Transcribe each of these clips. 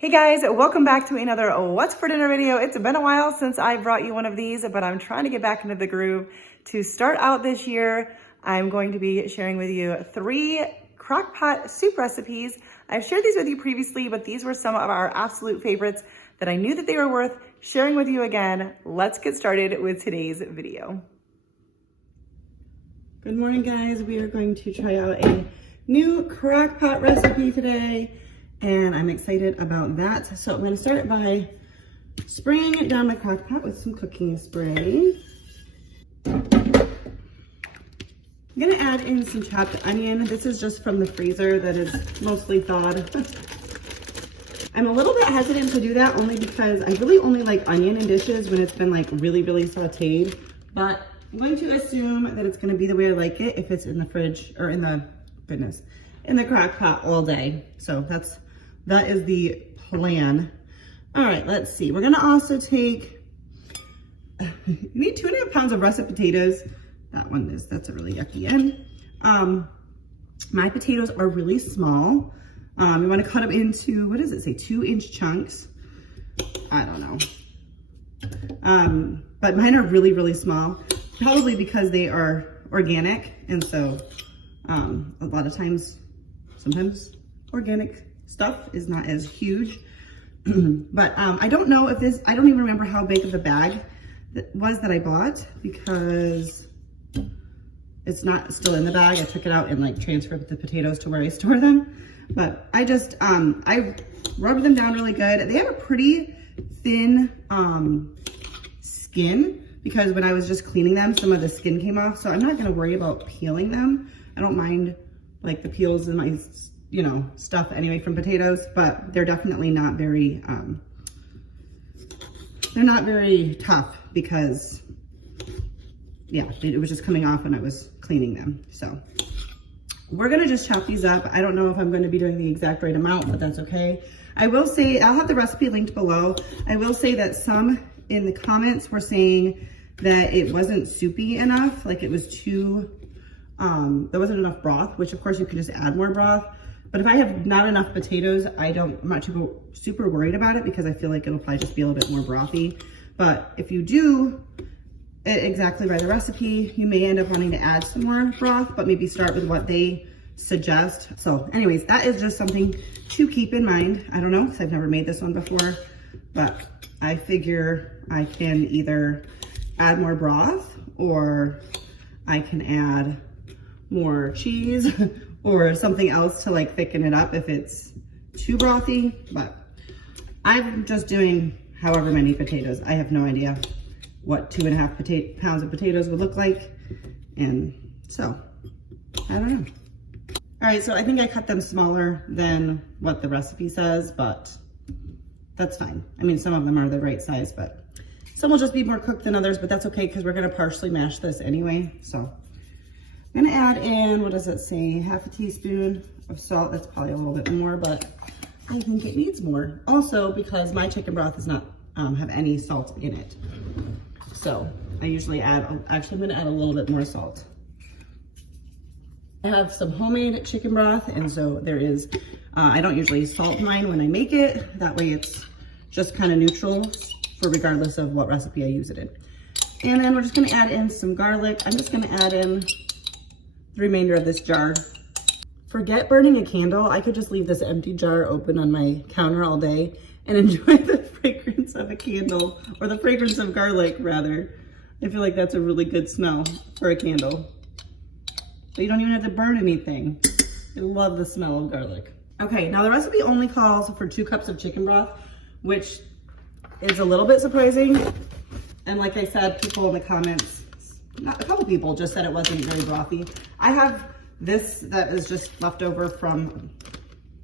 Hey guys, welcome back to another What's for Dinner video. It's been a while since I brought you one of these, but I'm trying to get back into the groove. To start out this year, I'm going to be sharing with you 3 crockpot soup recipes. I've shared these with you previously, but these were some of our absolute favorites that I knew that they were worth sharing with you again. Let's get started with today's video. Good morning guys, we are going to try out a new crockpot recipe today. And I'm excited about that. So I'm gonna start by spraying down my crock pot with some cooking spray. I'm gonna add in some chopped onion. This is just from the freezer that is mostly thawed. I'm a little bit hesitant to do that only because I really only like onion in dishes when it's been like really sauteed. But I'm going to assume that it's gonna be the way I like it if it's in the fridge or in the crock pot all day. So that is the plan. All right, let's see. We're gonna also take, you need 2.5 pounds of russet potatoes. That's a really yucky end. My potatoes are really small. You wanna cut them into, what does it say, 2-inch chunks? I don't know. But mine are really small, probably because they are organic. And so a lot of times, sometimes organic stuff is not as huge. But I don't know if I don't even remember how big of the bag that I bought because it's not still in the bag. I took it out and like transferred the potatoes to where I store them. But I just, I rubbed them down really good. They have a pretty thin skin because when I was just cleaning them, some of the skin came off. So I'm not gonna worry about peeling them. I don't mind like the peels in my stuff anyway from potatoes, but they're definitely not very, they're not very tough because, yeah, it was just coming off when I was cleaning them. So we're gonna just chop these up. I don't know if I'm gonna be doing the exact right amount, but that's okay. I will say, I'll have the recipe linked below. I will say that some in the comments were saying that it wasn't soupy enough, like it was too, there wasn't enough broth, which of course you could just add more broth. But if I have not enough potatoes, I'm not super worried about it because I feel like it'll probably just be a little bit more brothy. But if you do it exactly by the recipe, you may end up wanting to add some more broth, but maybe start with what they suggest. So anyways, that is just something to keep in mind. I don't know, because I've never made this one before, but I figure I can either add more broth or I can add more cheese or something else to like thicken it up if it's too brothy. But I'm just doing however many potatoes. I have no idea what 2.5 pounds of potatoes would look like. And so, I don't know. All right, so I think I cut them smaller than what the recipe says, but that's fine. I mean, some of them are the right size, but some will just be more cooked than others, but that's okay because we're gonna partially mash this anyway, so. I'm gonna add in, what does it say? 1/2 teaspoon of salt. That's probably a little bit more, but I think it needs more. Also, because my chicken broth does not have any salt in it. So I usually actually I'm gonna add a little bit more salt. I have some homemade chicken broth, and so there is, I don't usually salt mine when I make it. That way it's just kind of neutral for regardless of what recipe I use it in. And then we're just gonna add in some garlic. I'm just gonna add in the remainder of this jar. Forget burning a candle. I could just leave this empty jar open on my counter all day and enjoy the fragrance of a candle, or the fragrance of garlic rather. I feel like that's a really good smell for a candle. But you don't even have to burn anything. I love the smell of garlic. Okay, now the recipe only calls for 2 cups of chicken broth, which is a little bit surprising. And like I said, people in the comments, a couple people just said it wasn't very brothy. I have this that is just left over from,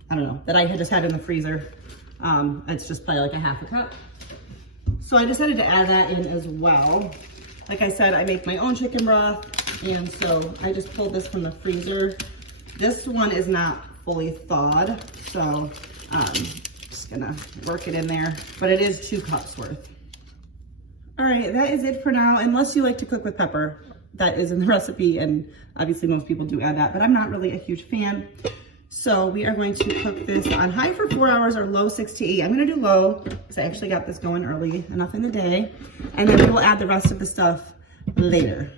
I don't know, that I had just had in the freezer. It's just probably like a 1/2 cup. So I decided to add that in as well. Like I said, I make my own chicken broth, and so I just pulled this from the freezer. This one is not fully thawed, so just gonna work it in there, but it is 2 cups worth. All right, that is it for now, unless you like to cook with pepper. That is in the recipe, and obviously most people do add that, but I'm not really a huge fan. So we are going to cook this on high for 4 hours or low 6 to 8. I'm gonna do low because I actually got this going early enough in the day. And then we will add the rest of the stuff later.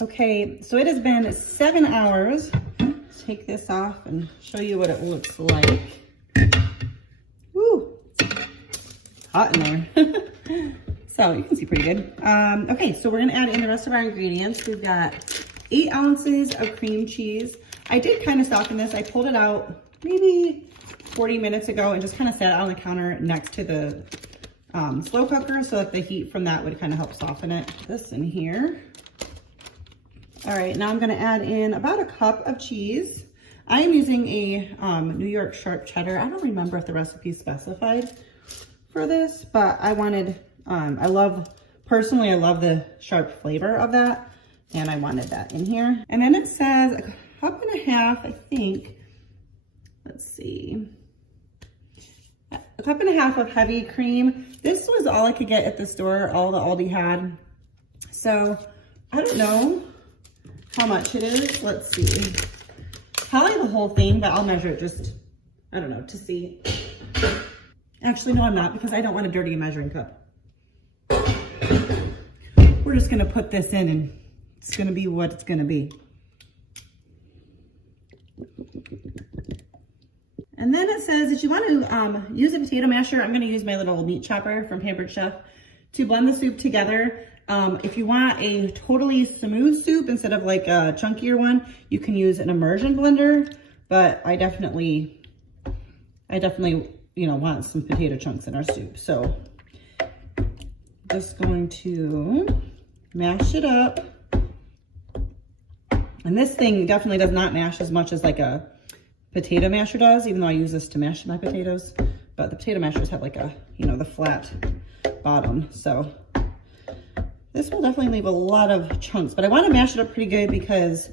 Okay, so it has been 7 hours. Let's take this off and show you what it looks like. Woo, it's hot in there. So you can see pretty good. Okay, so we're gonna add in the rest of our ingredients. We've got 8 ounces of cream cheese. I did kind of soften this. I pulled it out maybe 40 minutes ago and just kind of sat it on the counter next to the slow cooker so that the heat from that would kind of help soften it. This in here. All right, now I'm gonna add in about a cup of cheese. I am using a New York sharp cheddar. I don't remember if the recipe specified for this, but I wanted, personally, I love the sharp flavor of that, and I wanted that in here. And then it says a cup and a half, I think, let's see, a cup and a half of heavy cream. This was all I could get at the store, all the Aldi had. So I don't know how much it is. Let's see. Probably the whole thing, but I'll measure it just, I don't know, to see. Actually, no, I'm not, because I don't want to dirty a measuring cup. We're just gonna put this in and it's gonna be what it's gonna be. And then it says that you want to use a potato masher. I'm gonna use my little meat chopper from Pampered Chef to blend the soup together. If you want a totally smooth soup instead of like a chunkier one, you can use an immersion blender, but I definitely, you know, want some potato chunks in our soup. So just going to mash it up. And this thing definitely does not mash as much as like a potato masher does, even though I use this to mash my potatoes. But the potato mashers have like a, you know, the flat bottom. So this will definitely leave a lot of chunks, but I want to mash it up pretty good because,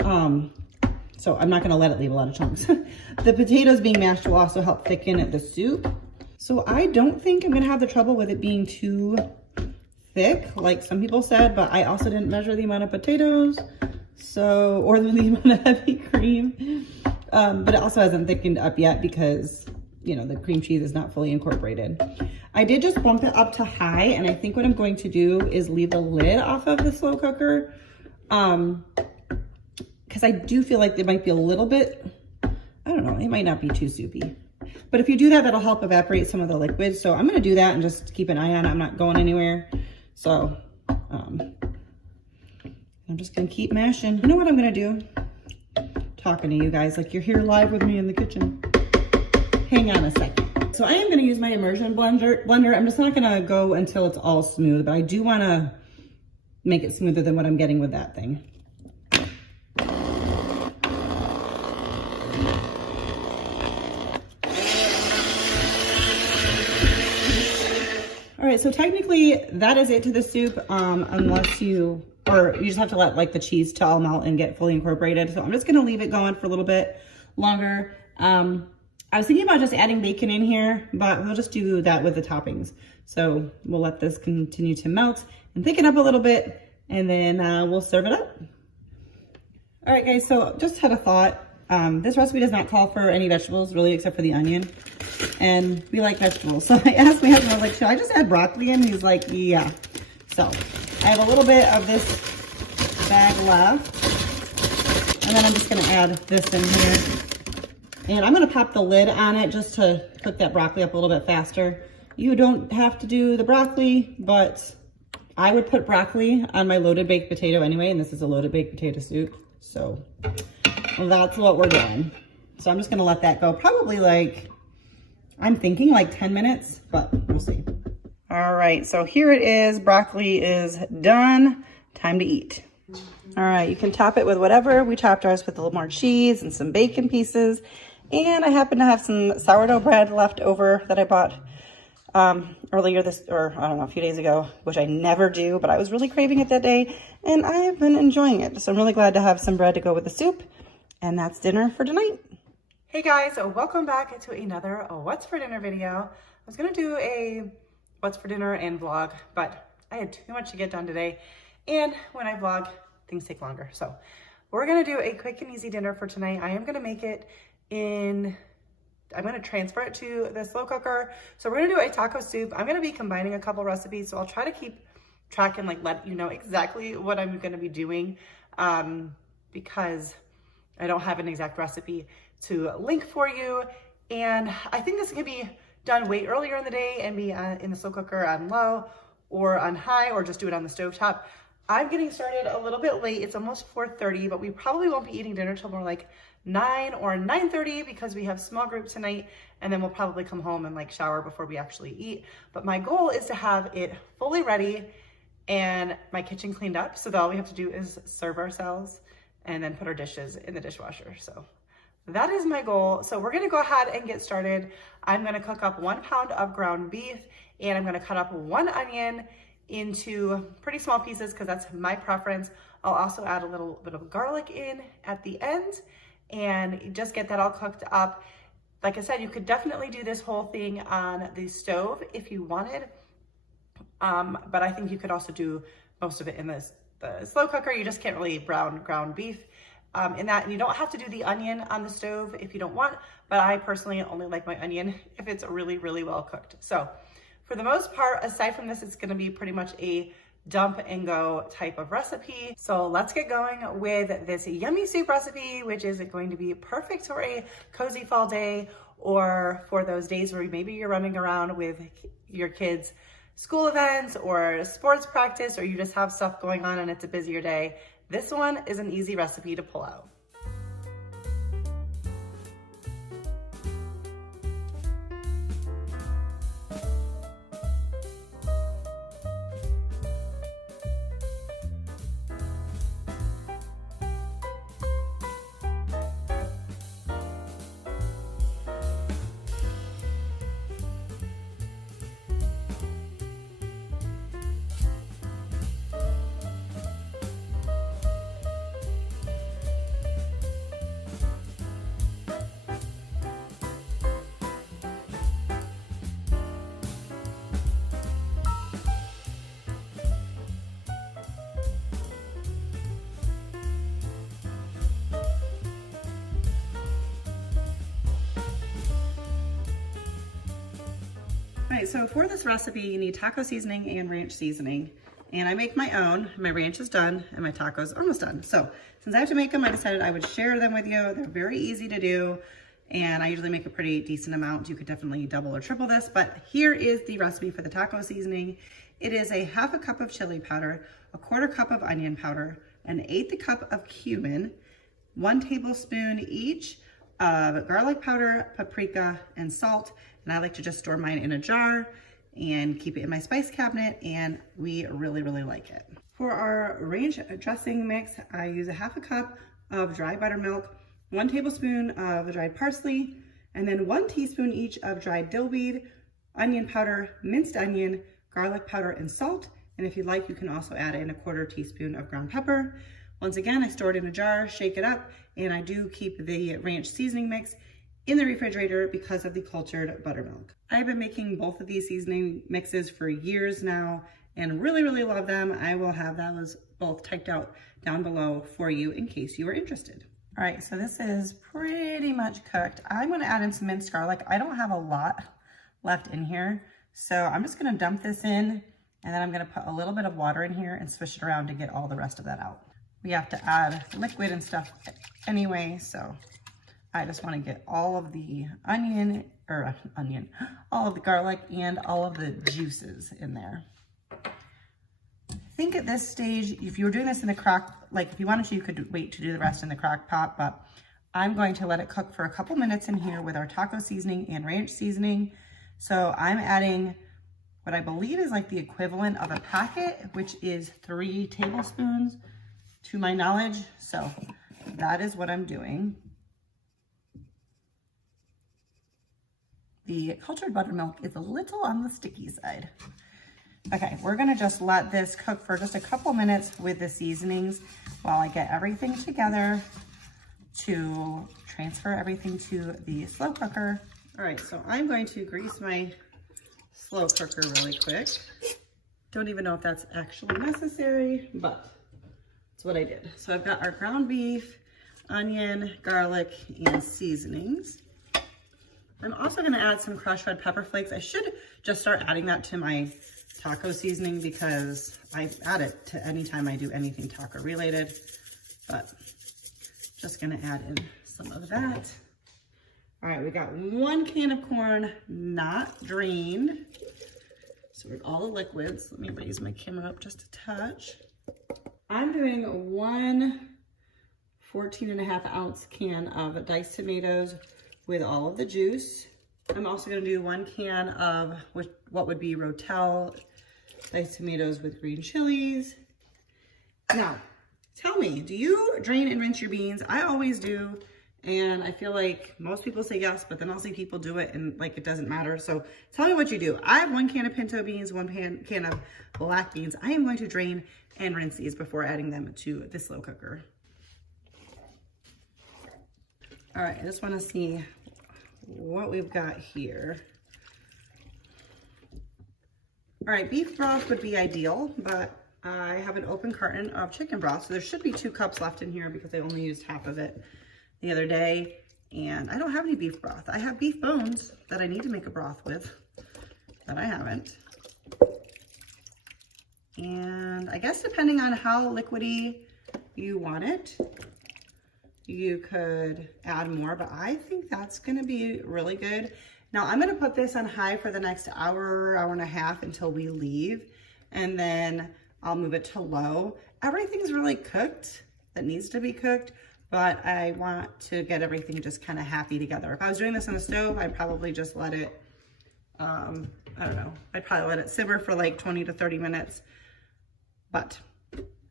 so I'm not going to let it leave a lot of chunks. The potatoes being mashed will also help thicken the soup. So I don't think I'm going to have the trouble with it being too thick, like some people said, but I also didn't measure the amount of potatoes, so, or the amount of heavy cream. But it also hasn't thickened up yet because, you know, the cream cheese is not fully incorporated. I did just bump it up to high, and I think what I'm going to do is leave the lid off of the slow cooker, because I do feel like it might be a little bit, I don't know, it might not be too soupy. But if you do that, that'll help evaporate some of the liquid. So I'm gonna do that and just keep an eye on it. I'm not going anywhere. So I'm just gonna keep mashing. You know what I'm gonna do? Talking to you guys like you're here live with me in the kitchen. Hang on a second. So I am gonna use my immersion blender. I'm just not gonna go until it's all smooth, but I do wanna make it smoother than what I'm getting with that thing. All right, so technically that is it to the soup, unless you just have to let like the cheese to all melt and get fully incorporated. So I'm just gonna leave it going for a little bit longer. I was thinking about just adding bacon in here, but we'll just do that with the toppings. So we'll let this continue to melt and thicken up a little bit, and then we'll serve it up. All right, guys, so just had a thought. This recipe does not call for any vegetables really, except for the onion. And we like vegetables. So I asked my husband, I was like, should I just add broccoli in? He's like, yeah. So I have a little bit of this bag left. And then I'm just gonna add this in here. And I'm gonna pop the lid on it just to cook that broccoli up a little bit faster. You don't have to do the broccoli, but I would put broccoli on my loaded baked potato anyway, and this is a loaded baked potato soup. So that's what we're doing. So I'm just gonna let that go. Probably like, I'm thinking like 10 minutes, but we'll see. All right, so here it is. Broccoli is done. Time to eat. All right, you can top it with whatever. We topped ours with a little more cheese and some bacon pieces. And I happen to have some sourdough bread left over that I bought earlier a few days ago, which I never do, but I was really craving it that day, and I've been enjoying it. So I'm really glad to have some bread to go with the soup, and that's dinner for tonight. Hey guys, welcome back to another What's for Dinner video. I was gonna do a What's for Dinner and vlog, but I had too much to get done today, and when I vlog, things take longer. So we're gonna do a quick and easy dinner for tonight. I am gonna make it I'm gonna transfer it to the slow cooker. So we're gonna do a taco soup. I'm gonna be combining a couple recipes, so I'll try to keep track and like let you know exactly what I'm gonna be doing because I don't have an exact recipe to link for you. And I think this can be done way earlier in the day and be in the slow cooker on low or on high, or just do it on the stovetop. I'm getting started a little bit late. It's almost 4:30, but we probably won't be eating dinner till more like 9 or 9:30 because we have small group tonight, and then we'll probably come home and like shower before we actually eat. But my goal is to have it fully ready and my kitchen cleaned up, so that all we have to do is serve ourselves and then put our dishes in the dishwasher. So that is my goal. So we're gonna go ahead and get started. I'm gonna cook up 1 pound of ground beef, and I'm gonna cut up 1 onion into pretty small pieces because that's my preference. I'll also add a little bit of garlic in at the end and just get that all cooked up. Like I said, you could definitely do this whole thing on the stove if you wanted, but I think you could also do most of it in the slow cooker. You just can't really brown ground beef in that, and you don't have to do the onion on the stove if you don't want, but I personally only like my onion if it's really, really well cooked. So for the most part, aside from this, it's gonna be pretty much a dump and go type of recipe. So let's get going with this yummy soup recipe, which is going to be perfect for a cozy fall day, or for those days where maybe you're running around with your kids' school events or sports practice, or you just have stuff going on and it's a busier day. This one is an easy recipe to pull out. All right, so for this recipe, you need taco seasoning and ranch seasoning. And I make my own. My ranch is done and my taco's almost done. So since I have to make them, I decided I would share them with you. They're very easy to do, and I usually make a pretty decent amount. You could definitely double or triple this, but here is the recipe for the taco seasoning. It is a 1/2 cup of chili powder, 1/4 cup of onion powder, 1/8 cup of cumin, 1 tablespoon each of garlic powder, paprika, and salt. And I like to just store mine in a jar and keep it in my spice cabinet, and we really, really like it. For our ranch dressing mix, I use 1/2 cup of dry buttermilk, 1 tablespoon of dried parsley, and then 1 teaspoon each of dried dill weed, onion powder, minced onion, garlic powder, and salt. And if you'd like, you can also add in 1/4 teaspoon of ground pepper. Once again, I store it in a jar, shake it up, and I do keep the ranch seasoning mix in the refrigerator because of the cultured buttermilk. I've been making both of these seasoning mixes for years now and really, really love them. I will have those both typed out down below for you in case you are interested. All right, so this is pretty much cooked. I'm gonna add in some minced garlic. I don't have a lot left in here, so I'm just gonna dump this in, and then I'm gonna put a little bit of water in here and swish it around to get all the rest of that out. We have to add liquid and stuff anyway, so I just want to get all of the all of the garlic and all of the juices in there. I think at this stage, if you were doing this in the if you wanted to, you could wait to do the rest in the crock pot, but I'm going to let it cook for a couple minutes in here with our taco seasoning and ranch seasoning. So I'm adding what I believe is like the equivalent of a packet, which is 3 tablespoons to my knowledge. So that is what I'm doing. The cultured buttermilk is a little on the sticky side. Okay, we're gonna just let this cook for just a couple minutes with the seasonings while I get everything together to transfer everything to the slow cooker. All right, so I'm going to grease my slow cooker really quick. Don't even know if that's actually necessary, but That's what I did. So I've got our ground beef, onion, garlic, and seasonings. I'm also gonna add some crushed red pepper flakes. I should just start adding that to my taco seasoning because I add it to any time I do anything taco related, but just gonna add in some of that. All right, we got 1 can of corn, not drained. So we're all the liquids. Let me raise my camera up just a touch. I'm doing 1 14.5 ounce can of diced tomatoes with all of the juice. I'm also gonna do 1 can of what would be Rotel diced tomatoes with green chilies. Now, tell me, do you drain and rinse your beans? I always do. And I feel like most people say yes, but then I'll see people do it and like it doesn't matter. So tell me what you do. I have 1 can of pinto beans, 1 can of black beans. I am going to drain and rinse these before adding them to the slow cooker. All right, I just want to see what we've got here. All right, beef broth would be ideal, but I have an open carton of chicken broth. So there should be 2 cups left in here because I only used half of it the other day. And I don't have any beef broth. I have beef bones that I need to make a broth with, but I haven't. And I guess depending on how liquidy you want it, you could add more, but I think that's gonna be really good. Now I'm gonna put this on high for the next hour, hour and a half until we leave, and then I'll move it to low. Everything's really cooked that needs to be cooked, but I want to get everything just kind of happy together. If I was doing this on the stove, I'd probably just let it, I don't know, I'd probably let it simmer for like 20 to 30 minutes. But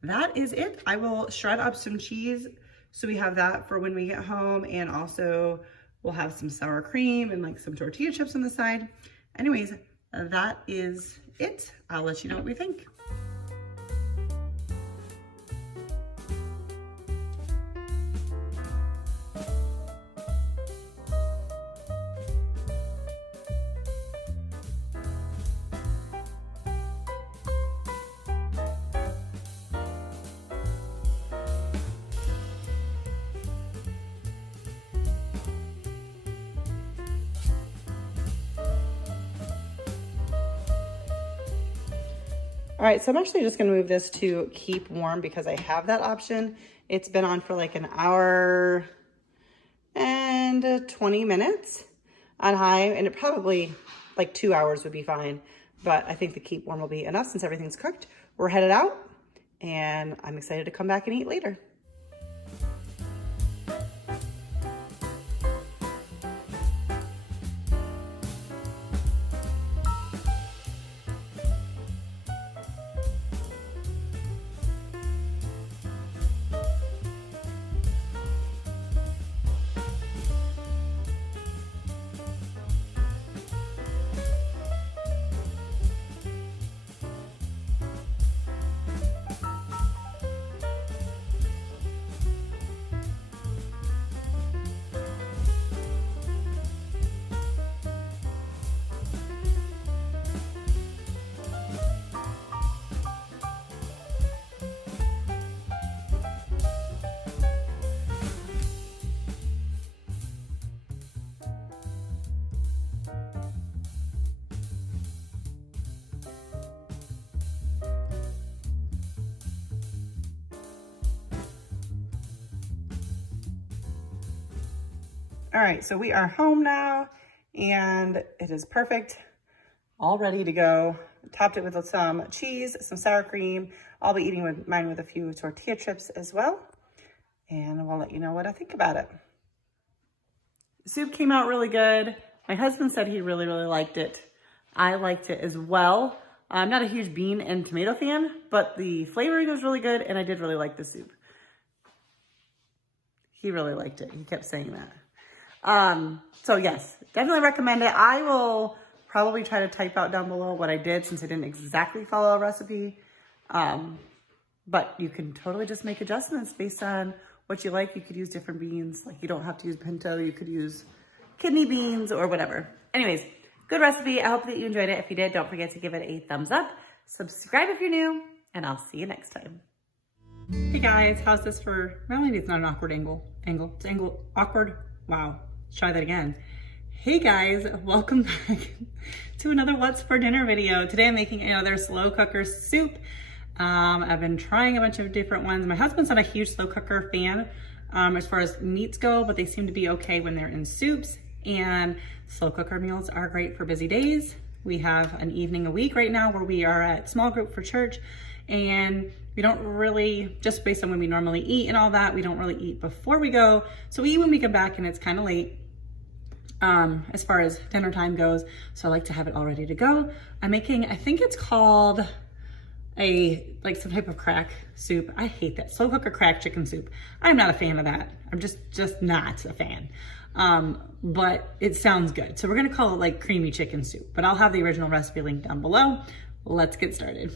that is it. I will shred up some cheese so we have that for when we get home, and also we'll have some sour cream and like some tortilla chips on the side. Anyways, that is it. I'll let you know what we think. All right, so I'm actually just gonna move this to keep warm because I have that option. It's been on for like an hour and 20 minutes on high, and it probably like 2 hours would be fine, but I think the keep warm will be enough since everything's cooked. We're headed out, and I'm excited to come back and eat later. All right, so we are home now and it is perfect, all ready to go. Topped it with some cheese, some sour cream. I'll be eating mine with a few tortilla chips as well. And we'll let you know what I think about it. The soup came out really good. My husband said he really, really liked it. I liked it as well. I'm not a huge bean and tomato fan, but the flavoring was really good and I did really like the soup. He really liked it. He kept saying that. So yes, definitely recommend it. I will probably try to type out down below what I did since I didn't exactly follow a recipe. But you can totally just make adjustments based on what you like. You could use different beans. Like you don't have to use pinto. You could use kidney beans or whatever. Anyways, good recipe. I hope that you enjoyed it. If you did, don't forget to give it a thumbs up. Subscribe if you're new, and I'll see you next time. Hey guys, how's this for, well, maybe it's not an awkward it's awkward. Wow, let's try that again. Hey guys, welcome back to another What's for Dinner video. Today I'm making another slow cooker soup. I've been trying a bunch of different ones. My husband's not a huge slow cooker fan as far as meats go, but they seem to be okay when they're in soups. And slow cooker meals are great for busy days. We have an evening a week right now where we are at small group for church, and we don't really, just based on when we normally eat and all that, we don't really eat before we go. So we eat when we come back and it's kind of late as far as dinner time goes. So I like to have it all ready to go. I'm making, I think it's called like some type of crack soup. I hate that, slow cooker crack chicken soup. I'm not a fan of that. I'm just not a fan. But it sounds good. So we're gonna call it like creamy chicken soup, but I'll have the original recipe linked down below. Let's get started.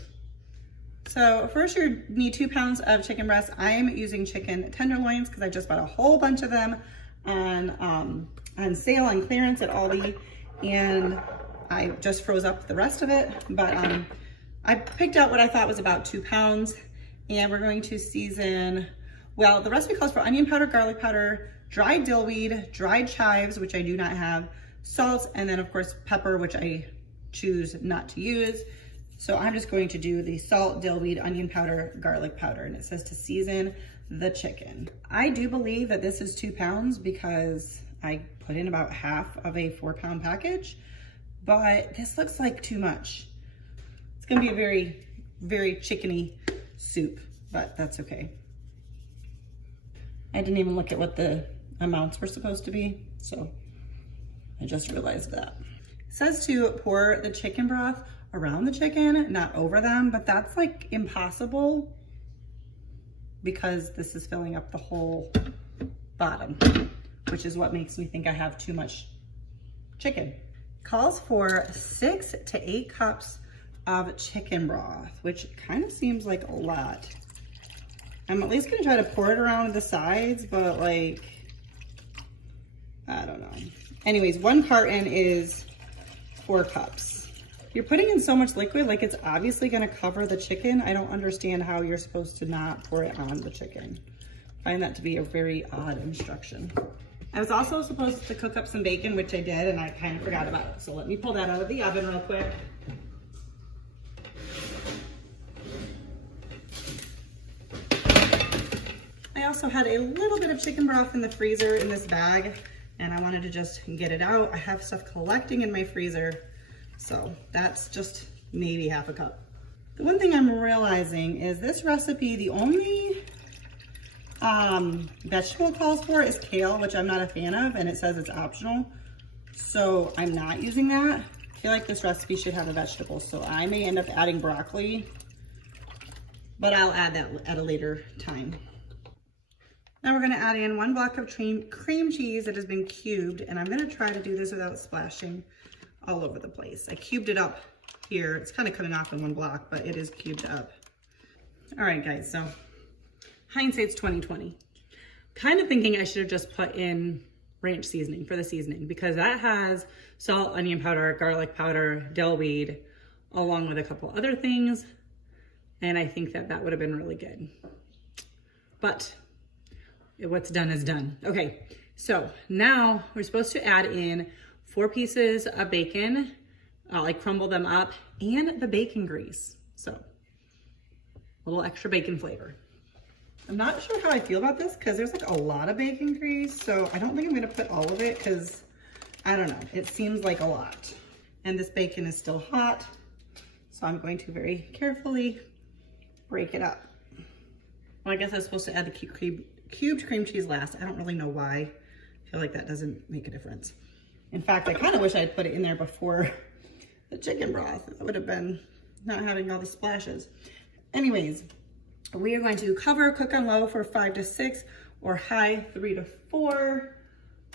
So first you need 2 pounds of chicken breasts. I am using chicken tenderloins because I just bought a whole bunch of them on sale on clearance at Aldi, and I just froze up the rest of it. But I picked out what I thought was about 2 pounds, and we're going to season, well, the recipe calls for onion powder, garlic powder, dried dill weed, dried chives, which I do not have, salt, and then of course pepper, which I choose not to use. So I'm just going to do the salt, dill weed, onion powder, garlic powder, and it says to season the chicken. I do believe that this is 2 pounds because I put in about half of a 4-pound package, but this looks like too much. It's gonna be a very, very chickeny soup, but that's okay. I didn't even look at what the amounts were supposed to be, so I just realized that. It says to pour the chicken broth around the chicken, not over them, but that's like impossible because this is filling up the whole bottom, which is what makes me think I have too much chicken. Calls for 6 to 8 cups of chicken broth, which kind of seems like a lot. I'm at least gonna try to pour it around the sides, but like, I don't know. Anyways, 1 carton is 4 cups. You're putting in so much liquid, like it's obviously gonna cover the chicken. I don't understand how you're supposed to not pour it on the chicken. I find that to be a very odd instruction. I was also supposed to cook up some bacon, which I did, and I kind of forgot about it. So let me pull that out of the oven real quick. I also had a little bit of chicken broth in the freezer in this bag, and I wanted to just get it out. I have stuff collecting in my freezer, so that's just maybe half a cup. The one thing I'm realizing is this recipe, the only vegetable it calls for is kale, which I'm not a fan of, and it says it's optional. So I'm not using that. I feel like this recipe should have a vegetable, so I may end up adding broccoli, but I'll add that at a later time. Now we're gonna add in 1 block of cream cheese that has been cubed, and I'm gonna try to do this without splashing all over the place. I cubed it up here. It's kind of coming off in 1 block, but it is cubed up. All right, guys, so hindsight's 2020. Kind of thinking I should have just put in ranch seasoning for the seasoning because that has salt, onion powder, garlic powder, dill weed, along with a couple other things. And I think that that would have been really good. But what's done is done. Okay, so now we're supposed to add in 4 pieces of bacon. I'll like crumble them up, and the bacon grease. So a little extra bacon flavor. I'm not sure how I feel about this because there's like a lot of bacon grease. So I don't think I'm gonna put all of it because I don't know, it seems like a lot. And this bacon is still hot. So I'm going to very carefully break it up. Well, I guess I was supposed to add the cubed cream cheese last. I don't really know why. I feel like that doesn't make a difference. In fact, I kind of wish I had put it in there before the chicken broth. That would have been not having all the splashes. Anyways, we are going to cook on low for 5 to 6 or high 3 to 4.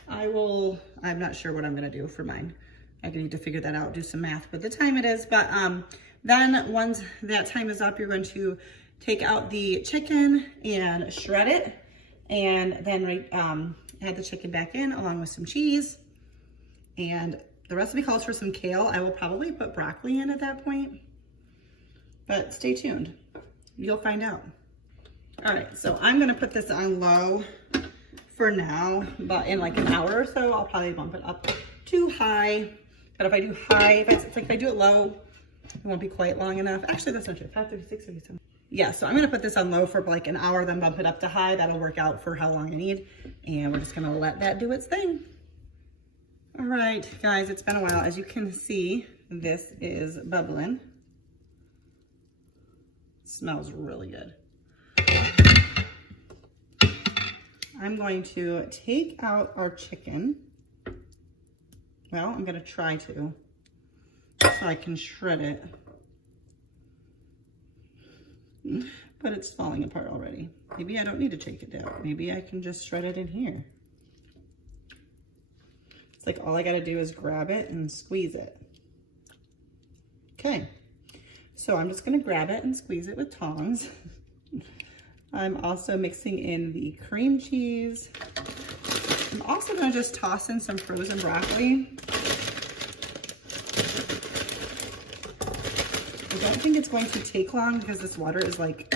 I'm not sure what I'm gonna do for mine. I need to figure that out, do some math with the time it is. But then once that time is up, you're going to take out the chicken and shred it, and then add the chicken back in along with some cheese. And the recipe calls for some kale. I will probably put broccoli in at that point, but stay tuned. You'll find out. All right, so I'm gonna put this on low for now, but in like an hour or so, I'll probably bump it up to high. But if I do high, it's like if I do it low, it won't be quite long enough. Actually, that's not true, 5:36, 37. Yeah, so I'm gonna put this on low for like an hour, then bump it up to high. That'll work out for how long I need. And we're just gonna let that do its thing. All right, guys, it's been a while. As you can see, this is bubbling. It smells really good. I'm going to take out our chicken. Well, I'm gonna try to, so I can shred it. But it's falling apart already. Maybe I don't need to take it down. Maybe I can just shred it in here. It's like all I gotta do is grab it and squeeze it. Okay, so I'm just gonna grab it and squeeze it with tongs. I'm also mixing in the cream cheese. I'm also gonna just toss in some frozen broccoli. I don't think it's going to take long because this water is like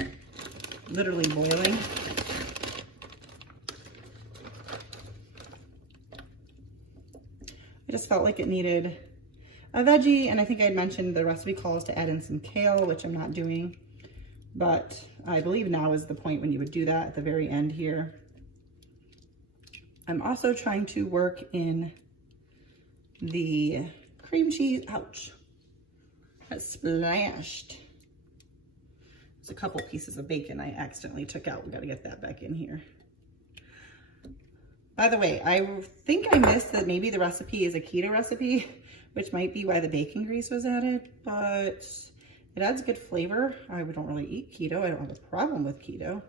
literally boiling. I just felt like it needed a veggie, and I think I had mentioned the recipe calls to add in some kale, which I'm not doing, but I believe now is the point when you would do that at the very end here. I'm also trying to work in the cream cheese. Ouch. That splashed. There's a couple pieces of bacon I accidentally took out. We got to get that back in here. By the way, I think I missed that maybe the recipe is a keto recipe, which might be why the bacon grease was added, but it adds good flavor. I don't really eat keto. I don't have a problem with keto.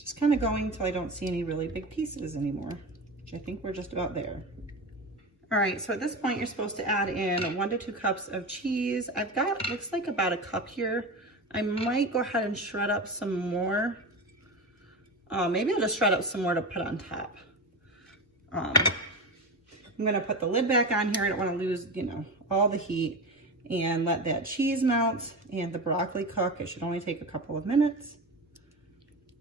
Just kind of going till I don't see any really big pieces anymore, which I think we're just about there. All right, so at this point, you're supposed to add in 1 to 2 cups of cheese. I've got, looks like about a cup here. I might go ahead and shred up some more. Maybe I'll just shred up some more to put on top. I'm gonna put the lid back on here. I don't wanna lose, you know, all the heat, and let that cheese melt and the broccoli cook. It should only take a couple of minutes.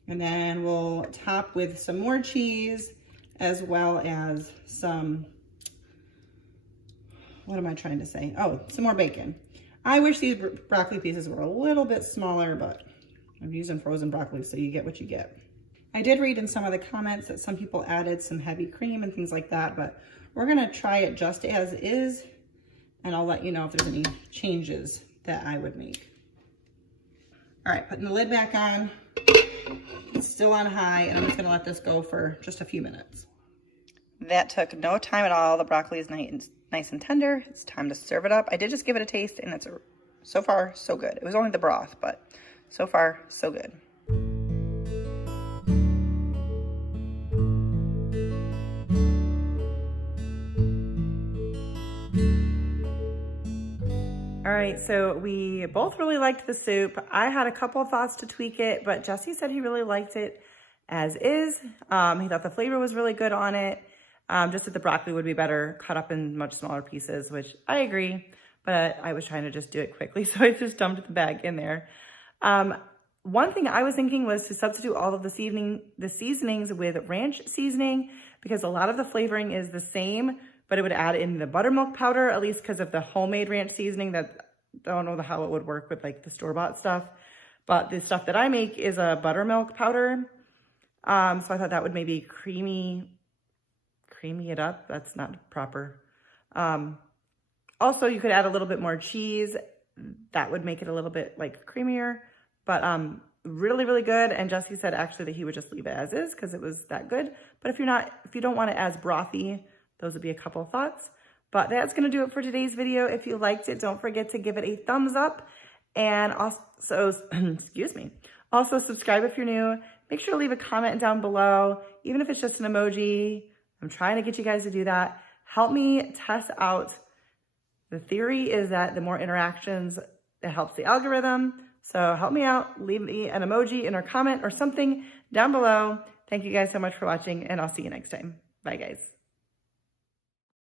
And then we'll top with some more cheese as well as some, what am I trying to say? Oh, some more bacon. I wish these broccoli pieces were a little bit smaller, but I'm using frozen broccoli, so you get what you get. I did read in some of the comments that some people added some heavy cream and things like that, but we're gonna try it just as is, and I'll let you know if there's any changes that I would make. All right, putting the lid back on. It's still on high, and I'm just gonna let this go for just a few minutes. That took no time at all. The broccoli is nice and tender. It's time to serve it up. I did just give it a taste, and it's so far so good. It was only the broth, but so far so good. All right, so we both really liked the soup. I had a couple of thoughts to tweak it, but Jesse said he really liked it as is. He thought the flavor was really good on it. Just that the broccoli would be better cut up in much smaller pieces, which I agree, but I was trying to just do it quickly, so I just dumped the bag in there. One thing I was thinking was to substitute all of the seasonings with ranch seasoning, because a lot of the flavoring is the same, but it would add in the buttermilk powder, at least because of the homemade ranch seasoning. That I don't know how it would work with like the store-bought stuff, but the stuff that I make is a buttermilk powder. So I thought that would maybe creamy it up. That's not proper. Also, you could add a little bit more cheese. That would make it a little bit like creamier, but really, really good. And Jesse said actually that he would just leave it as is because it was that good. But if you don't want it as brothy, those would be a couple of thoughts. But that's going to do it for today's video. If you liked it, don't forget to give it a thumbs up. And also, excuse me, also subscribe if you're new. Make sure to leave a comment down below, even if it's just an emoji. I'm trying to get you guys to do that. Help me test out. The theory is that the more interactions, it helps the algorithm. So help me out. Leave me an emoji in or comment or something down below. Thank you guys so much for watching, and I'll see you next time. Bye, guys.